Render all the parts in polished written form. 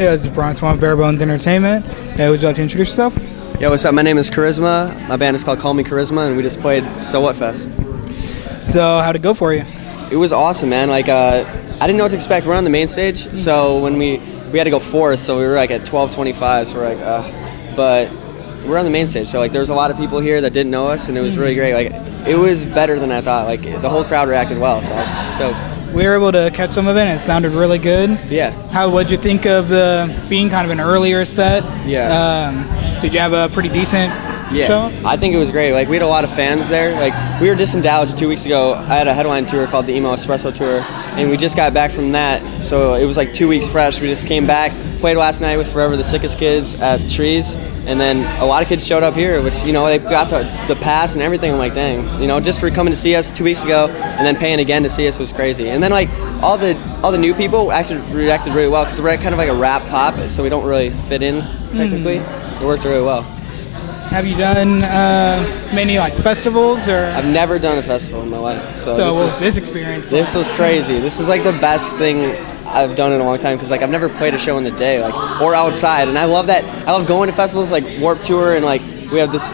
Hey, this is Brian Swan, Bare Bones Entertainment. Hey, would you like to introduce yourself? Yeah, what's up? My name is Karizma. My band is called Call Me Karizma, and we just played So What Fest. So, how'd it go for you? It was awesome, man. Like, I didn't know what to expect. We're on the main stage, so when we had to go fourth, so we were like at 12:25. So we're like, but we're on the main stage, so like there was a lot of people here that didn't know us, and it was really great. Like, it was better than I thought. Like, the whole crowd reacted well, so I was stoked. We were able to catch some of it, and it sounded really good. Yeah. What'd you think of the being kind of an earlier set? Yeah. Did you have a pretty decent show? I think it was great. Like, we had a lot of fans there. Like, we were just in Dallas 2 weeks ago. I had a headline tour called the Emo Espresso Tour, and we just got back from that. So it was like 2 weeks fresh. We just came back, played last night with Forever The Sickest Kids at Trees, and then a lot of kids showed up here, which, you know, they got the pass and everything. I'm like, dang, you know, just for coming to see us 2 weeks ago and then paying again to see us was crazy. And then, like, all the new people actually reacted really well because we're kind of like a rap pop, so we don't really fit in technically. It worked really well. Have you done many like festivals or? I've never done a festival in my life. So this experience? This was crazy. This was like the best thing I've done in a long time because like I've never played a show in the day like or outside, and I love that. I love going to festivals like Warped Tour, and like we have this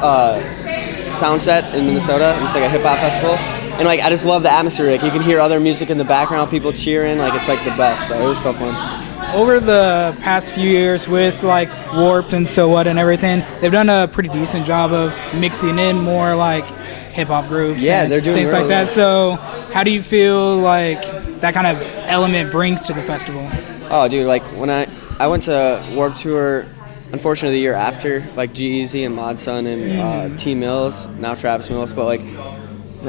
sound set in Minnesota, and it's like a hip hop festival, and like I just love the atmosphere. Like you can hear other music in the background, people cheering. Like it's like the best. So it was so fun. Over the past few years with like Warped and So What and everything, they've done a pretty decent job of mixing in more like hip-hop groups and they're doing things like really that. well. So how do you feel like that kind of element brings to the festival? Oh, dude, like when I went to Warped Tour, unfortunately the year after, like G-Eazy and Mod Sun and T Mills, now Travis Mills, but like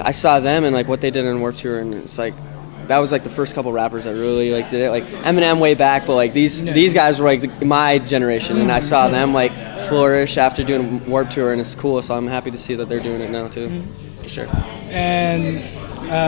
I saw them and like what they did on Warped Tour, and it's like that was like the first couple rappers that really like did it. Like Eminem way back, but like these guys were like my generation, and I saw them like flourish after doing Warped Tour, and it's cool. So I'm happy to see that they're doing it now too. For sure. And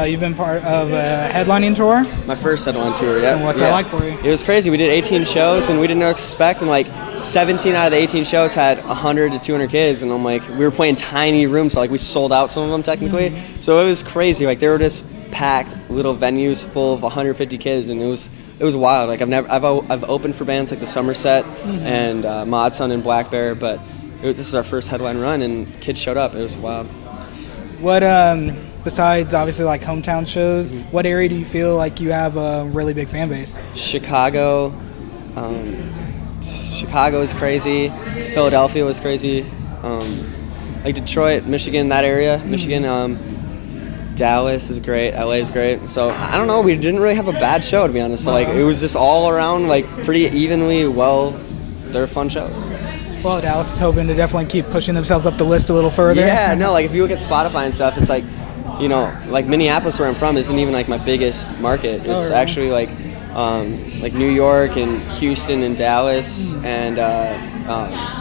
you've been part of a headlining tour? My first headline tour, yeah. And what's that like for you? It was crazy. We did 18 shows, and we didn't know what to expect, and like 17 out of the 18 shows had 100 to 200 kids, and I'm like, we were playing tiny rooms, so like we sold out some of them technically. So it was crazy. Like they were just packed little venues full of 150 kids, and it was wild. Like I've opened for bands like the Somerset and Mod Sun and Black Bear, but this is our first headline run, and kids showed up. It was wild. What besides obviously like hometown shows, what area do you feel like you have a really big fan base? Chicago. Chicago is crazy. Philadelphia was crazy. Like Detroit, Michigan, that area. Michigan. Dallas is great. LA is great. So I don't know. We didn't really have a bad show, to be honest. So like it was just all around like pretty evenly well. They're fun shows. Well, Dallas is hoping to definitely keep pushing themselves up the list a little further. Yeah, no. Like if you look at Spotify and stuff, it's like, you know, like Minneapolis, where I'm from, isn't even like my biggest market. It's actually like New York and Houston and Dallas and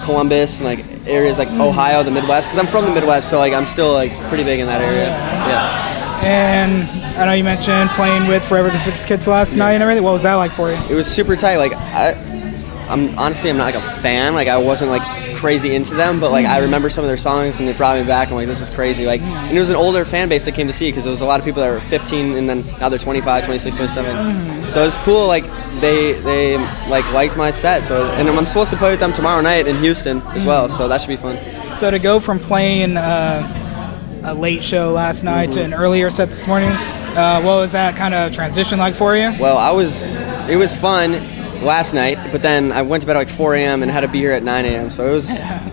Columbus and like areas like Ohio, the Midwest. Because I'm from the Midwest, so like I'm still like pretty big in that area. Yeah. And I know you mentioned playing with Forever The Sickest Kids last night and everything. What was that like for you? It was super tight. Like I'm honestly not like a fan. Like I wasn't like crazy into them, but like I remember some of their songs, and it brought me back. I'm like, this is crazy. Like, and it was an older fan base that came to see, because there was a lot of people that were 15 and then now they're 25, 26, 27. So it's cool. Like they like liked my set. So, and I'm supposed to play with them tomorrow night in Houston as well. So that should be fun. So to go from playing a late show last night to an earlier set this morning, what was that kind of transition like for you? Well, it was fun last night, but then I went to bed at like 4 a.m. and had to be here at 9 a.m. So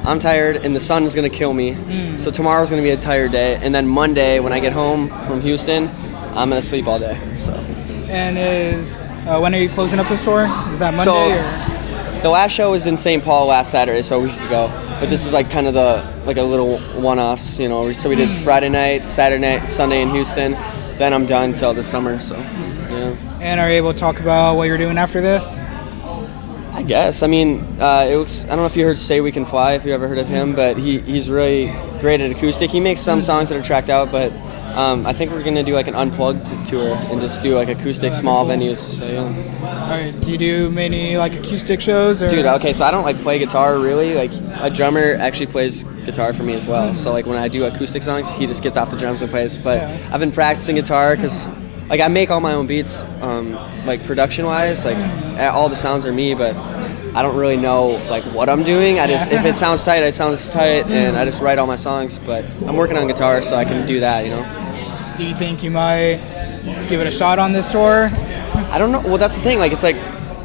I'm tired, and the sun is going to kill me. So tomorrow's going to be a tired day. And then Monday, when I get home from Houston, I'm going to sleep all day. So. And when are you closing up the store? Is that Monday? Or? The last show was in St. Paul last Saturday, so a week ago. But this is like kind of a little one-offs, you know. So we did Friday night, Saturday night, Sunday in Houston. Then I'm done till the summer. So, yeah. And are you able to talk about what you're doing after this? I guess. I mean, I don't know if you heard Say We Can Fly, if you ever heard of him, but he's really great at acoustic. He makes some songs that are tracked out, but I think we're going to do like an unplugged tour and just do like acoustic small venues. So, yeah. All right. Do you do many like acoustic shows? Or? Dude, okay, so I don't like play guitar really. Like a drummer actually plays guitar for me as well. So like when I do acoustic songs, he just gets off the drums and plays. But I've been practicing guitar because like I make all my own beats, like production-wise. Like all the sounds are me, but I don't really know like what I'm doing. I just if it sounds tight, it sounds tight, and I just write all my songs. But I'm working on guitar, so I can do that. Do you think you might give it a shot on this tour? I don't know. Well, that's the thing. Like, it's like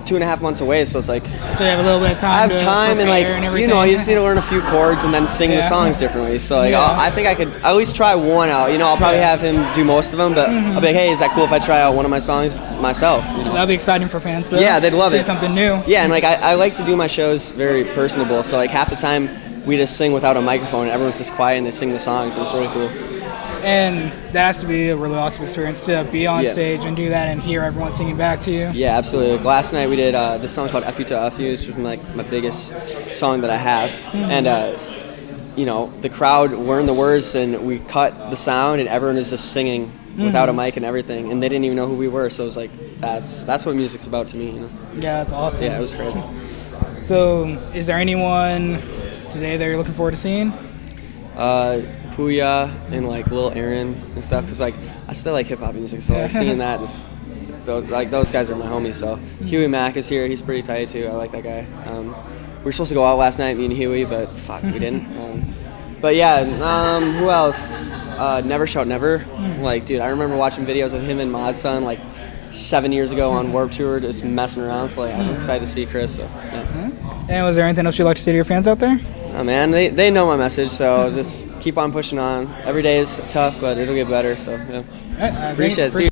2.5 months away, so it's like. So you have a little bit of time. I have time, and like you just need to learn a few chords and then sing the songs differently. So like, I think I could at least try one out. I'll probably have him do most of them, but I'll be like, hey, is that cool if I try out one of my songs myself? That'd be exciting for fans, though. Yeah, they'd love it. See something new. Yeah, and like I like to do my shows very personable. So like half the time we just sing without a microphone, and everyone's just quiet and they sing the songs, and it's really cool. And that has to be a really awesome experience to be on stage and do that and hear everyone singing back to you. Yeah, absolutely. Like last night we did this song called F You to F You, which was like my biggest song that I have. And the crowd learned the words, and we cut the sound, and everyone is just singing without a mic and everything, and they didn't even know who we were. So it was like that's what music's about to me. Yeah, that's awesome. Yeah, it was crazy. So, is there anyone today that you're looking forward to seeing? Puya and like Lil Aaron and stuff, because like I still like hip hop music, so like seeing that is like those guys are my homies. So Huey Mack is here, he's pretty tight too. I like that guy. We were supposed to go out last night, me and Huey, but fuck, we didn't. But yeah, who else? Never Shout Never. Like, dude, I remember watching videos of him and Mod Sun like 7 years ago on Warped Tour, just messing around. So like, I'm excited to see Chris. So yeah. And was there anything else you'd like to say to your fans out there? Oh man, they know my message, so just keep on pushing on. Every day is tough, but it'll get better. So yeah, appreciate it, dude.